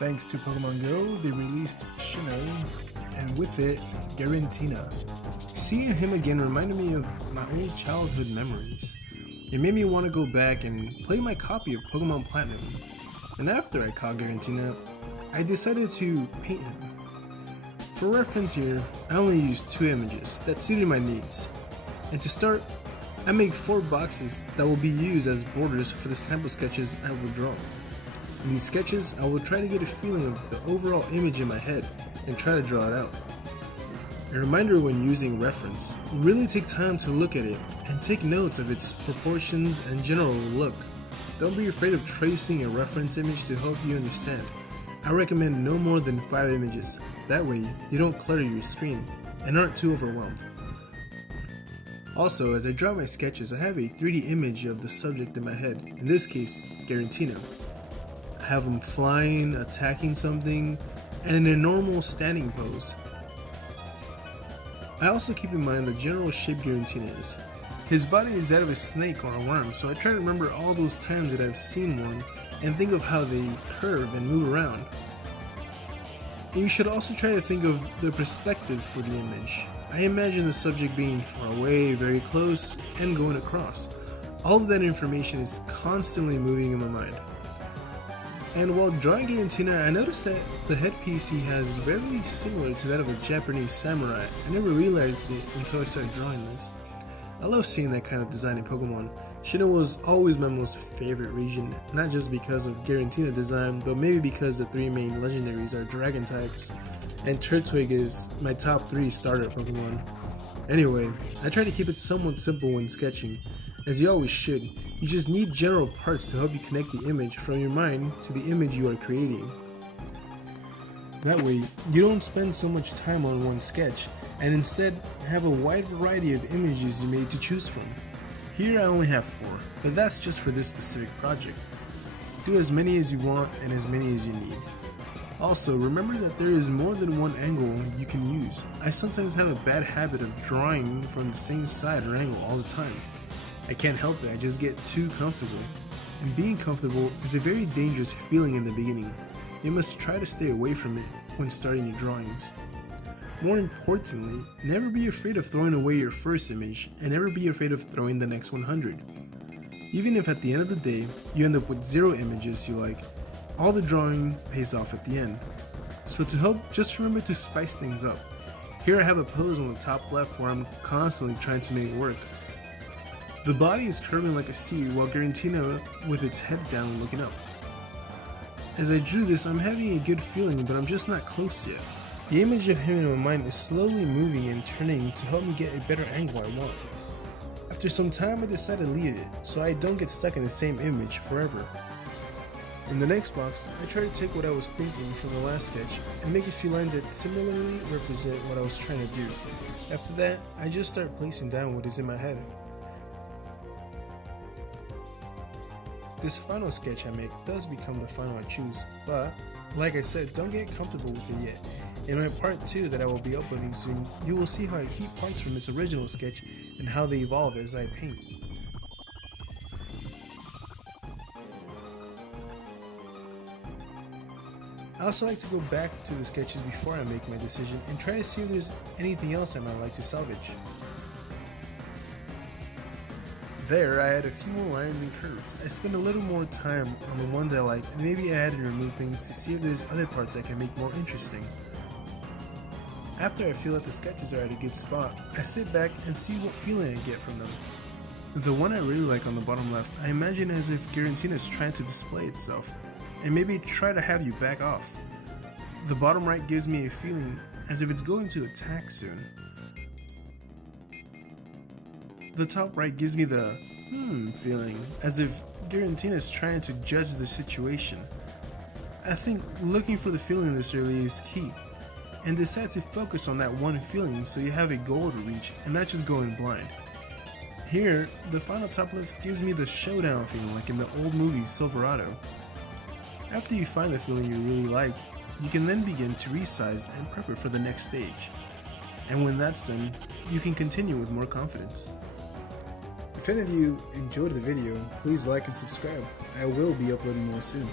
Thanks to Pokemon Go, they released Sinnoh, and with it, Giratina. Seeing him again reminded me of my old childhood memories. It made me want to go back and play my copy of Pokemon Platinum. And after I caught Giratina, I decided to paint him. For reference here, I only used 2 images that suited my needs. And to start, I make 4 boxes that will be used as borders for the sample sketches I will draw. In these sketches, I will try to get a feeling of the overall image in my head and try to draw it out. A reminder when using reference, really take time to look at it and take notes of its proportions and general look. Don't be afraid of tracing a reference image to help you understand. I recommend no more than 5 images, that way you don't clutter your screen and aren't too overwhelmed. Also, as I draw my sketches, I have a 3D image of the subject in my head, in this case, Giratina. I have him flying, attacking something, and in a normal standing pose. I also keep in mind the general shape Giratina is. His body is that of a snake or a worm, so I try to remember all those times that I've seen one and think of how they curve and move around. And you should also try to think of the perspective for the image. I imagine the subject being far away, very close, and going across. All of that information is constantly moving in my mind. And while drawing Giratina, I noticed that the headpiece he has is very similar to that of a Japanese samurai. I never realized it until I started drawing this. I love seeing that kind of design in Pokemon. Sinnoh was always my most favorite region, not just because of Giratina design, but maybe because the 3 main legendaries are dragon types, and Turtwig is my top 3 starter Pokemon. Anyway, I try to keep it somewhat simple when sketching, as you always should. You just need general parts to help you connect the image from your mind to the image you are creating. That way, you don't spend so much time on one sketch, and instead have a wide variety of images you made to choose from. Here I only have 4, but that's just for this specific project. Do as many as you want and as many as you need. Also, remember that there is more than one angle you can use. I sometimes have a bad habit of drawing from the same side or angle all the time. I can't help it, I just get too comfortable. And being comfortable is a very dangerous feeling in the beginning. You must try to stay away from it when starting your drawings. More importantly, never be afraid of throwing away your first image, and never be afraid of throwing the next 100. Even if at the end of the day, you end up with 0 images you like, all the drawing pays off at the end. So to help, just remember to spice things up. Here I have a pose on the top left where I'm constantly trying to make it work. The body is curving like a C, while Giratina with its head down looking up. As I drew this, I'm having a good feeling, but I'm just not close yet. The image of him in my mind is slowly moving and turning to help me get a better angle I want. After some time I decide to leave it, so I don't get stuck in the same image forever. In the next box, I try to take what I was thinking from the last sketch and make a few lines that similarly represent what I was trying to do. After that, I just start placing down what is in my head. This final sketch I make does become the final I choose, but like I said, don't get comfortable with it yet. In my part 2 that I will be uploading soon, you will see how I keep parts from its original sketch and how they evolve as I paint. I also like to go back to the sketches before I make my decision and try to see if there's anything else I might like to salvage. There, I add a few more lines and curves. I spend a little more time on the ones I like, and maybe add and remove things to see if there's other parts I can make more interesting. After I feel that the sketches are at a good spot, I sit back and see what feeling I get from them. The one I really like on the bottom left, I imagine as if Giratina is trying to display itself, and maybe try to have you back off. The bottom right gives me a feeling as if it's going to attack soon. The top right gives me the feeling, as if Giratina is trying to judge the situation. I think looking for the feeling this early is key, and decide to focus on that one feeling so you have a goal to reach and not just going blind. Here, the final top left gives me the showdown feeling like in the old movie Silverado. After you find the feeling you really like, you can then begin to resize and prep it for the next stage. And when that's done, you can continue with more confidence. If any of you enjoyed the video, please like and subscribe. I will be uploading more soon.